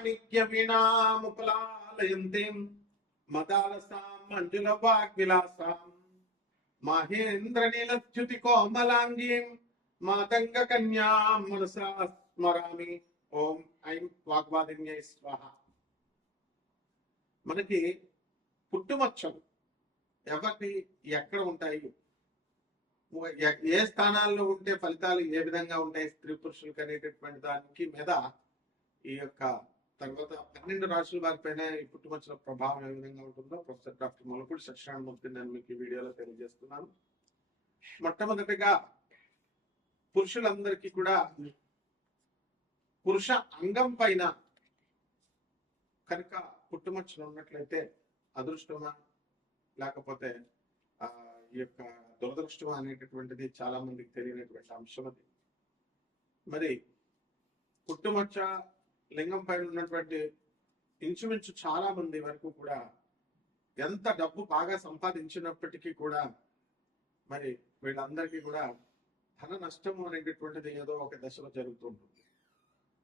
మాణిక్య వీణాముకులాలయంతీం మదాలసాం మంజుల వాగ్విలాసాం మహేంద్ర నీలచ్యుతి కోమలాంగీం మాతంగ కన్యాం మనసా స్మరామి. ఓం ఐం వాగ్వాదిన్యై స్వాహ. మనకి పుట్టుమచ్చలు ఎవరికి ఎక్కడ ఉంటాయి, ఏ స్థానాల్లో ఉంటే ఫలితాలు ఏ విధంగా ఉంటాయి స్త్రీ పురుషులకు అనేటటువంటి దానికి మీద ఈ యొక్క తర్వాత 12 రాశుల వారిపైన ఈ పుట్టుమచ్చల ప్రభావం ఏ విధంగా ఉంటుందో ప్రొఫెసర్ డాక్టర్ మొలపూడి సత్యనారాయణమూర్తి నేను మీకు ఈ వీడియోలో తెలియజేస్తున్నాను. మొట్టమొదటిగా పురుషులందరికీ కూడా పురుష అంగం పైన కనుక పుట్టుమచ్చలు ఉన్నట్లయితే అదృష్టమా లేకపోతే ఈ యొక్క దురదృష్టమా అనేటటువంటిది చాలా మందికి తెలియనటువంటి అంశం. అది మరి పుట్టుమచ్చ లింగం పైన ఉన్నటువంటి ఇంచుమించు చాలా మంది వరకు కూడా ఎంత డబ్బు బాగా సంపాదించినప్పటికీ కూడా మరి వీళ్ళందరికీ కూడా ధన నష్టము అనేటటువంటిది ఏదో ఒక దశలో జరుగుతూ ఉంటుంది.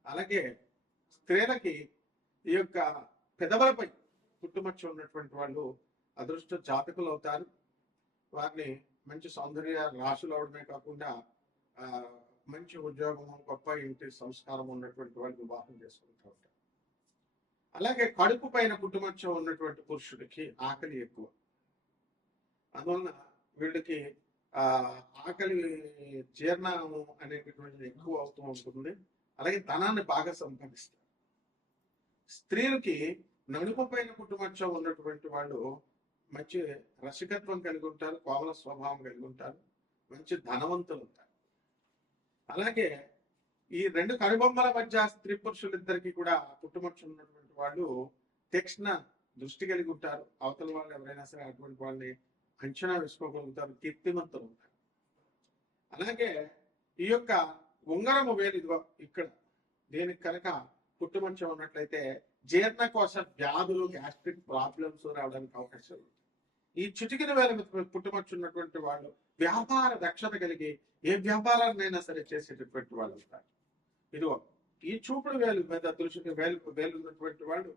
అలాగే స్త్రీలకి ఈ యొక్క పెదవులపై పుట్టుమచ్చ ఉన్నటువంటి వాళ్ళు అదృష్ట జాతకులు అవుతారు. వారిని మంచి సౌందర్య రాశులు అవడమే కాకుండా మంచి ఉద్యోగము, గొప్ప ఇంటి సంస్కారం ఉన్నటువంటి వాళ్ళు వివాహం చేసుకుంటూ ఉంటారు. అలాగే కడుపు పైన పుట్టుమచ్చ ఉన్నటువంటి పురుషుడికి ఆకలి ఎక్కువ, అందువలన వీళ్ళకి ఆకలి జీర్ణము అనేటటువంటిది ఎక్కువ అవుతూ ఉంటుంది. అలాగే ధనాన్ని బాగా సంపాదిస్తారు. స్త్రీలకి నడుము పైన పుట్టుమచ్చ ఉన్నటువంటి వాళ్ళు మంచి రసికత్వం కలిగి ఉంటారు, కోమల స్వభావం కలిగి ఉంటారు, మంచి ధనవంతులు ఉంటారు. అలాగే ఈ 2 కనుబొమ్మల మధ్య స్త్రీ పురుషులిద్దరికి కూడా పుట్టుమచ్చ ఉన్నటువంటి వాళ్ళు తీక్ష్ణ దృష్టి కలిగి ఉంటారు. అవతల వాళ్ళు ఎవరైనా సరే అటువంటి వాళ్ళని అంచనా వేసుకోగలుగుతారు, కీర్తిమంతులు ఉంటారు. అలాగే ఈ యొక్క ఉంగరము వేలు ఇదిగో ఇక్కడ దీనికి కనుక పుట్టుమచ్చ ఉన్నట్లయితే జీర్ణకోశ వ్యాధులు, గ్యాస్ట్రిక్ ప్రాబ్లమ్స్ రావడానికి అవకాశం ఉంది. ఈ చిటికిన వేల పుట్టుమచ్చ ఉన్నటువంటి వాళ్ళు వ్యాపార దక్షత కలిగి ఏ వ్యాపారాన్నైనా సరే చేసేటటువంటి వాళ్ళు ఉంటారు. ఇదిగో ఈ చూపుడు వేలు మీద దృష్టి వేలు ఉన్నటువంటి వాళ్ళు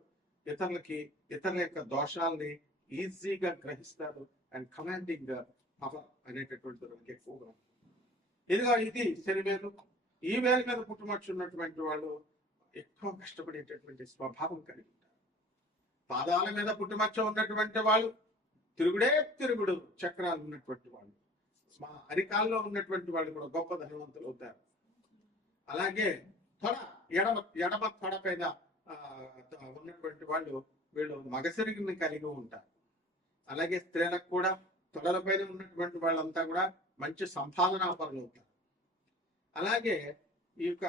ఇతరుల యొక్క దోషాలని ఈజీగా గ్రహిస్తారు అండ్ కమాండింగ్ పవర్ అనేటటువంటి దానికి ఎక్కువగా. ఇదిగో ఇది శనివేలు. ఈ వేలు మీద పుట్టుమచ్చ ఉన్నటువంటి వాళ్ళు ఎక్కువ కష్టపడేటటువంటి స్వభావం కలిగి ఉంటారు. పాదాల మీద పుట్టుమచ్చ ఉన్నటువంటి వాళ్ళు తిరుగుడు చక్రాలు ఉన్నటువంటి వాళ్ళు, మా అరికాల్లో ఉన్నటువంటి వాళ్ళు కూడా గొప్ప ధనవంతులు అవుతారు. అలాగే ఎడమ తొడ పైన ఉన్నటువంటి వాళ్ళు వీళ్ళు మగసిరిగిని కలిగి ఉంటారు. అలాగే స్త్రీలకు కూడా తొడల పైన ఉన్నటువంటి వాళ్ళంతా కూడా మంచి సంపాదనా పరులు అవుతారు. అలాగే ఈ యొక్క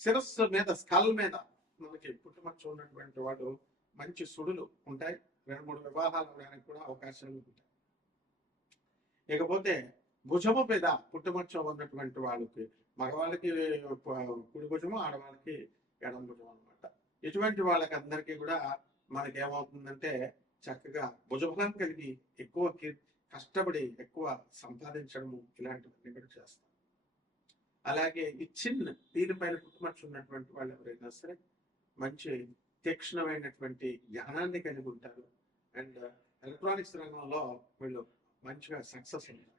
శిరస్సు మీద స్కల్ మీద మనకి పుట్టుమచ్చ ఉన్నటువంటి వాడు మంచి సుడులు ఉంటాయి. 2-3 వివాహాలు అవడానికి కూడా అవకాశాలు ఉంటాయి. ఇకపోతే భుజము మీద పుట్టుమచ్చ ఉన్నటువంటి వాళ్ళకి మగవాళ్ళకి కుడి భుజము, ఆడవాళ్ళకి ఎడమ భుజం అనమాట. ఇటువంటి వాళ్ళకి అందరికీ కూడా మనకి ఏమవుతుందంటే చక్కగా భుజబలం కలిగి ఎక్కువ కష్టపడి ఎక్కువ సంపాదించడము ఇలాంటివన్నీ కూడా చేస్తారు. అలాగే ఈ దీనిపైన పుట్టుమచ్చ ఉన్నటువంటి వాళ్ళు ఎవరైనా సరే మంచి తీక్ష్ణమైనటువంటి జ్ఞానాన్ని కలిగి ఉంటారు. అండ్ ఎలక్ట్రానిక్స్ రంగంలో వీళ్ళు మంచిగా సక్సెస్ ఉంటారు.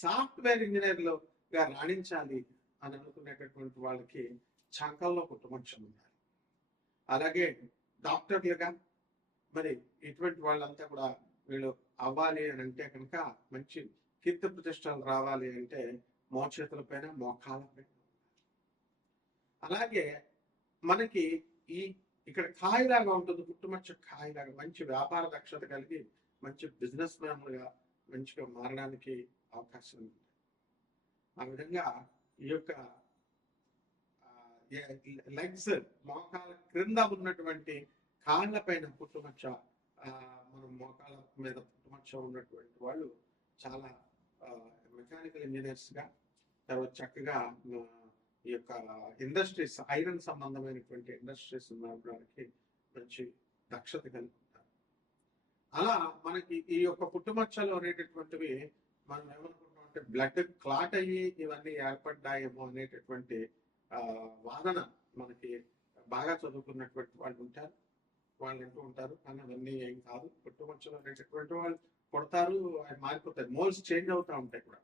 సాఫ్ట్వేర్ ఇంజనీర్లుగా రాణించాలి అని అనుకునేటటువంటి వాళ్ళకి చంకల్లో పుట్టుమచ్చ ఉండాలి. అలాగే డాక్టర్లుగా మరి ఇటువంటి వాళ్ళంతా కూడా వీళ్ళు అవ్వాలి అని అంటే కనుక మంచి కీర్తి ప్రతిష్టలు రావాలి అంటే మోచేతుల పైన, మోకాళ్ళ పైన. అలాగే మనకి ఇక్కడ కాయలాగా ఉంటుంది పుట్టుమచ్చ, కాయలాగా మంచి వ్యాపార దక్షత కలిగి మంచి బిజినెస్ మ్యాన్లుగా మంచిగా మారడానికి అవకాశం ఉంది. ఆ విధంగా ఈ యొక్క లెగ్స్, మోకాల క్రింద ఉన్నటువంటి కాళ్ళ పైన పుట్టుమచ్చ, మనం మోకాల మీద పుట్టుమచ్చ ఉన్నటువంటి వాళ్ళు చాలా మెకానికల్ ఇంజనీర్స్ గా, తర్వాత చక్కగా ఈ యొక్క ఇండస్ట్రీస్, ఐరన్ సంబంధమైనటువంటి ఇండస్ట్రీస్ నడపడానికి మంచి దక్షత కలిగి ఉంటారు. అలా మనకి ఈ యొక్క పుట్టుమచ్చలు అనేటటువంటివి మనం ఏమనుకుంటాం అంటే బ్లడ్ క్లాట్ అయ్యి ఇవన్నీ ఏర్పడ్డాయేమో అనేటటువంటి వాదన మనకి బాగా చదువుకున్నటువంటి వాళ్ళు ఉంటారు, వాళ్ళు అంటూ ఉంటారు కానీ అవన్నీ ఏం కాదు. పుట్టుమచ్చలు అనేటటువంటి వాళ్ళు పుడతారు, ఆయన మారిపోతారు, మోల్స్ చేంజ్ అవుతూ ఉంటాయి కూడా.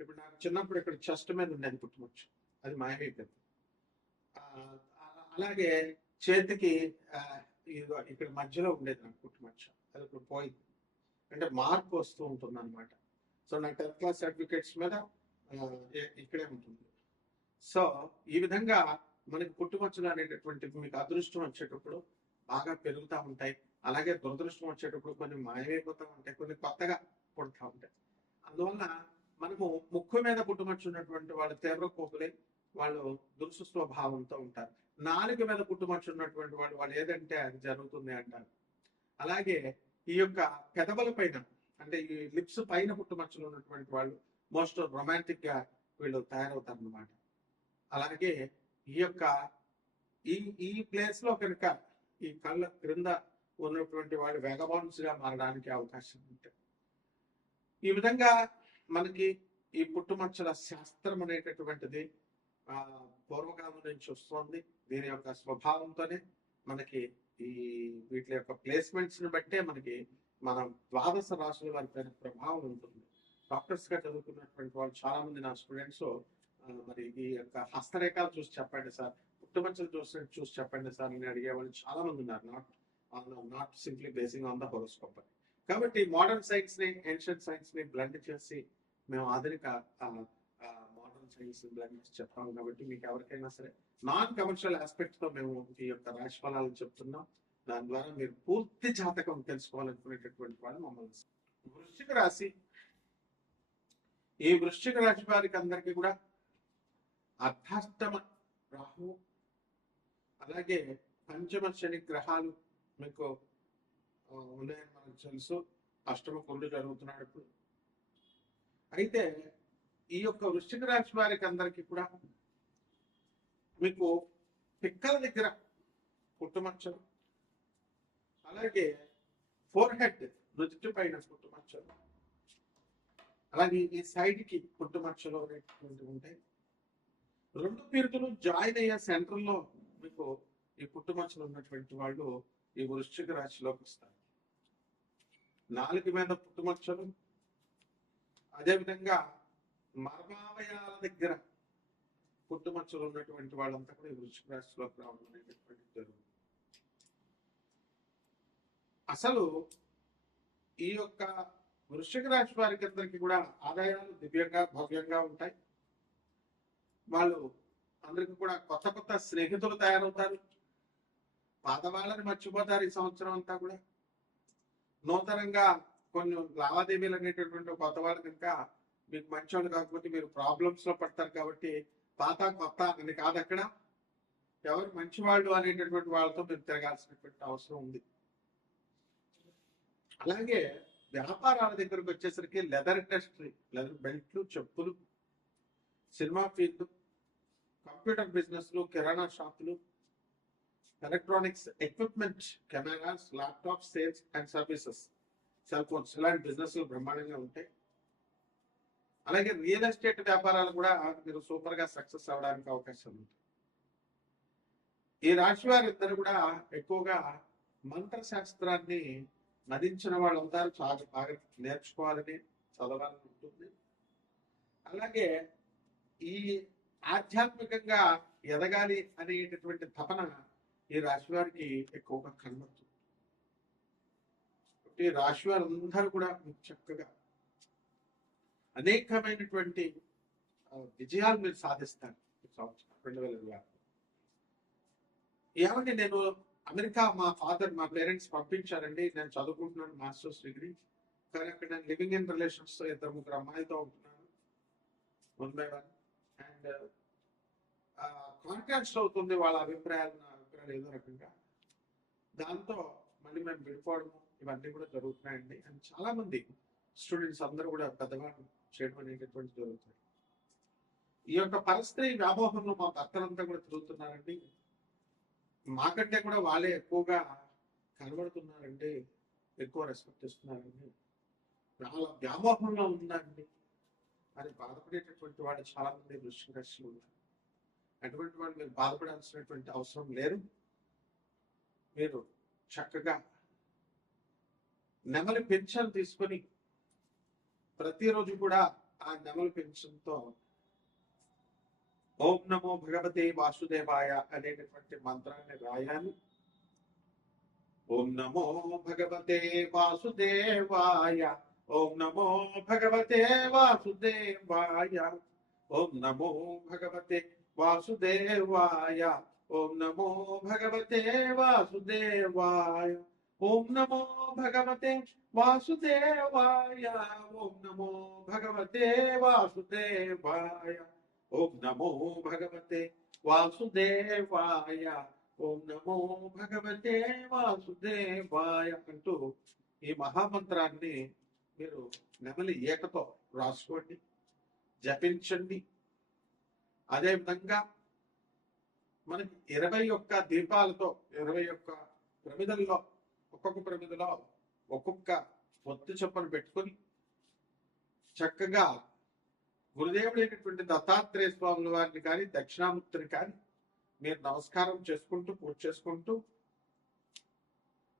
ఇప్పుడు నాకు చిన్నప్పుడు ఇక్కడ చెస్ట్ మీద ఉండేది పుట్టుమచ్చు, అది మాయమైపోయింది. అలాగే చేతికి ఇక్కడ మధ్యలో ఉండేది నాకు పుట్టుమచ్చ, అది ఇప్పుడు పోయింది. అంటే మార్పు వస్తూ ఉంటుంది అనమాట. సో నా 10th క్లాస్ సర్టిఫికేట్స్ మీద ఇక్కడే ఉంటుంది. సో ఈ విధంగా మనకి పుట్టుమచ్చలు అనేటటువంటివి మీకు అదృష్టం వచ్చేటప్పుడు బాగా పెరుగుతూ ఉంటాయి, అలాగే దురదృష్టం వచ్చేటప్పుడు కొన్ని మాయమైపోతూ ఉంటాయి, కొన్ని కొత్తగా పుడుతూ ఉంటాయి. అందువల్ల మనము ముక్కు మీద పుట్టుమచ్చ ఉన్నటువంటి వాళ్ళు తీవ్ర కోపులే, వాళ్ళు దురుసు స్వభావంతో ఉంటారు. నాలుక మీద పుట్టుమచ్చ ఉన్నటువంటి వాళ్ళు ఏదంటే అది జరుగుతుంది అంటారు. అలాగే ఈ యొక్క పెదవుల పైన అంటే ఈ లిప్స్ పైన పుట్టుమచ్చలు ఉన్నటువంటి వాళ్ళు మోస్ట్ రొమాంటిక్ గా వీళ్ళు తయారవుతారు అన్నమాట. అలాగే ఈ యొక్క ఈ ప్లేస్ లో కనుక ఈ కళ్ళ క్రింద ఉన్నటువంటి వాళ్ళు వెగబాన్స్ గా మారడానికి అవకాశం ఉంటుంది. ఈ విధంగా మనకి ఈ పుట్టుమచ్చల శాస్త్రం అనేటటువంటిది పూర్వకాలం నుంచి వస్తుంది. దీని యొక్క స్వభావంతోనే మనకి ఈ వీటి యొక్క ప్లేస్మెంట్స్ ని బట్టే మనకి మన ద్వాదశ రాశుల వారి పైన ప్రభావం ఉంటుంది. డాక్టర్స్ గా చదువుకున్నటువంటి వాళ్ళు చాలా మంది నా స్టూడెంట్స్ మరి ఈ యొక్క హస్తరేఖలు చూసి చెప్పండి సార్, పుట్టుమచ్చలు చూసి చెప్పండి సార్ అని అడిగే వాళ్ళు చాలా మంది ఉన్నారు. Not simply basing on the horoscope. కాబట్టి మోడర్న్ సైన్స్ ని ఏన్షియంట్ సైన్స్ ని బ్లెండ్ చేసి మేము ఆధునిక మోడర్న్ సైన్స్ బ్లెండ్ చేసి చెప్తాము. కాబట్టి మీకు ఎవరికైనా సరే నాన్ కమర్షియల్ ఆస్పెక్ట్ తో మేము ఈ యొక్క రాశి ఫలాలను చెప్తున్నాం. దాని ద్వారా మీరు పూర్తి జాతకం తెలుసుకోవాలనుకునేటటువంటి వాళ్ళు మమ్మల్ని. వృశ్చిక రాశి, ఈ వృశ్చిక రాశి వారికి అందరికీ కూడా అర్ధాష్టమ రాహు అలాగే పంచమ శని గ్రహాలు మీకు ఉన్నాయని మనకు తెలుసు. అష్టమ కుళ్ళు జరుగుతున్నాడు ఇప్పుడు. అయితే ఈ యొక్క వృశ్చిక రాశి వారికి అందరికీ కూడా మీకు పిక్కల దగ్గర పుట్టుమచ్చలు, అలాగే ఫోర్ హెడ్ నుదుటి పైన పుట్టుమచ్చలు, అలాగే ఈ సైడ్ కి పుట్టుమచ్చలు అనేటువంటివి ఉంటాయి. రెండు పీరుతులు జాయిన్ అయ్యే సెంటర్ లో మీకు ఈ పుట్టుమచ్చలు ఉన్నటువంటి వాళ్ళు ఈ వృశ్చిక రాశిలోకి వస్తారు. నాలుగు మీద పుట్టుమచ్చలు, అదేవిధంగా మర్మావయాల దగ్గర పుట్టుమచ్చలు ఉన్నటువంటి వాళ్ళంతా కూడా ఈ వృశ్చిక రాశిలోకి రావడం అనేటటువంటి జరుగుతుంది. అసలు ఈ యొక్క వృశ్చిక రాశి వారికి అందరికీ కూడా ఆదాయాలు దివ్యంగా భవ్యంగా ఉంటాయి. వాళ్ళు అందరికీ కూడా కొత్త కొత్త స్నేహితులు తయారవుతారు. పాత వాళ్ళని మర్చిపోతారు. ఈ సంవత్సరం అంతా కూడా నూతనంగా కొన్ని లావాదేవీలు అనేటటువంటి కొత్త వాళ్ళు కనుక మీకు మంచోళ్ళు కాకపోతే మీరు ప్రాబ్లమ్స్ లో పడతారు. కాబట్టి పాత కొత్త అని కాదు, అక్కడ ఎవరు మంచివాళ్ళు అనేటటువంటి వాళ్ళతో మీరు తిరగాల్సినటువంటి అవసరం ఉంది. అలాగే వ్యాపారాల దగ్గరకు వచ్చేసరికి లెదర్ ఇండస్ట్రీ, లెదర్ బెల్ట్లు, చెప్పులు, సినిమా ఫీల్డ్, కంప్యూటర్ బిజినెస్లు, కిరాణా షాపులు, electronics equipment, cameras, laptop sales and services, cell phones, ఇలాంటి బిజినెస్లు బ్రహ్మాండంగా ఉంటాయి. అలాగే రియల్ ఎస్టేట్ వ్యాపారాలు కూడా మీరు సూపర్ గా సక్సెస్ అవడానికి అవకాశం ఉంది. ఈ రాశి వారిద్దరు కూడా ఎక్కువగా మంత్రశాస్త్రాన్ని మదించిన వాళ్ళు అవుతారు. చాలా బాగా నేర్చుకోవాలని, చదవాలని ఉంటుంది. అలాగే ఈ ఆధ్యాత్మికంగా ఎదగాలి అనేటటువంటి తపన ఈ రాశి వారికి ఎక్కువగా కనబడుతుంది. ఈ రాశి వారందరూ కూడా చక్కగా అనేకమైనటువంటి విజయాలు మీరు సాధిస్తారు ఈ సంవత్సరం 2020. ఏమంటే నేను అమెరికా మా పేరెంట్స్ పంపించారండి, నేను చదువుకుంటున్నాను మాస్టర్స్ డిగ్రీ, కానీ అక్కడ నేను లివింగ్ ఇన్ రిలేషన్స్ తో 2-3 అమ్మాయిలతో ఉంటున్నాను 1 by 1. అండ్ కాంట్రాక్ట్స్ అవుతుంది వాళ్ళ అభిప్రాయాలు, నా అభిప్రాయాలు ఏదో రకంగా. దాంతో మళ్ళీ మేము విడిపోవడము ఇవన్నీ కూడా జరుగుతున్నాయండి. అండ్ చాలా మంది స్టూడెంట్స్ అందరూ కూడా పెద్దవాళ్ళు చేయడం అనేటటువంటి జరుగుతుంది. ఈ యొక్క పరిస్థితి వ్యామోహంలో మా భర్తలంతా కూడా తిరుగుతున్నారండి. మాకంటే కూడా వాళ్ళే ఎక్కువగా కనబడుతున్నారండి, ఎక్కువ రెస్పెక్ట్ ఇస్తున్నారండి, చాలా వ్యామోహంలో ఉందండి అని బాధపడేటటువంటి వాళ్ళు చాలా మంది వృశ్చిక రాశిలో ఉన్నారు. అటువంటి వాళ్ళు మీరు బాధపడాల్సినటువంటి అవసరం లేదు. మీరు చక్కగా నెమలి పెన్షన్ తీసుకొని ప్రతిరోజు కూడా ఆ నెమలి పెన్షన్తో ఓం నమో భగవతే వాసుదేవాయ అనేటటువంటి మంత్రాన్ని రాయాలి. ఓం నమో భగవతే వాసుదేవాయ, ఓం నమో భగవతే వాసుదేవాయ, ఓం నమో భగవతే వాసుదేవాయ, ఓం నమో భగవతే వాసుదేవాయ, ఓం నమో భగవతే వాసుదేవాయ, ఓం నమో భగవతే వాసుదేవాయ, ఓం నమో భగవతే వాసుదేవాయ, ఓం నమో భగవతే వాసుదేవాయ అంటూ ఈ మహామంత్రాన్ని మీరు నెమలి ఏకతో రాసుకోండి, జపించండి. అదేవిధంగా మనకి 21 దీపాలతో 21 ప్రమిదల్లో ఒక్కొక్క ప్రమిదలో ఒక్కొక్క ఒత్తు చొప్పున పెట్టుకొని చక్కగా గురుదేవుడైనటువంటి దత్తాత్రేయ స్వాముల వారిని కానీ దక్షిణామూర్తిని కానీ మీరు నమస్కారం చేసుకుంటూ పూజ చేసుకుంటూ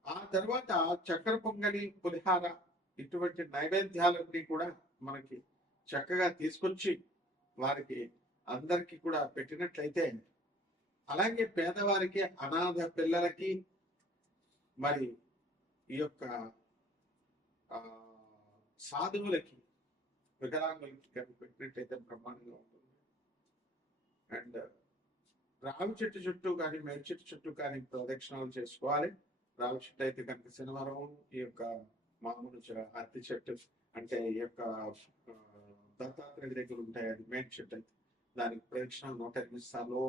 ఆ తర్వాత చక్కెర పొంగలి, పులిహార ఇటువంటి నైవేద్యాలన్నీ కూడా మనకి చక్కగా తీసుకొచ్చి వారికి అందరికీ కూడా పెట్టినట్లయితే, అలాగే పేదవారికి, అనాథ పిల్లలకి, మరి ఈ యొక్క సాధువులకి, వికలాంగులకి పెట్టినట్టయితే బ్రహ్మాండంగా ఉంటుంది. అండ్ రావి చెట్టు చుట్టూ కానీ మేడి చెట్టు చుట్టూ కానీ ప్రదక్షిణాలు చేసుకోవాలి. రావి చెట్టు అయితే కనుక శనివారం, ఈ యొక్క మామూలు అత్తి చెట్టు అంటే ఈ యొక్క దత్తాత్రేయ దగ్గర ఉంటాయి, అది మేడి చెట్టు అయితే దానికి ప్రదక్షిణాలు 108 సార్లు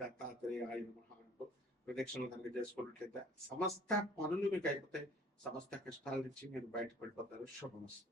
దత్తాత్రేయ ఆయన మహా అంటూ ప్రదక్షిణలు కనుక చేసుకున్నట్లయితే సమస్త పనులు మీకు అయిపోతాయి. సమస్త కష్టాల నుంచి మీరు బయటపడిపోతారు. శుభమస్తు.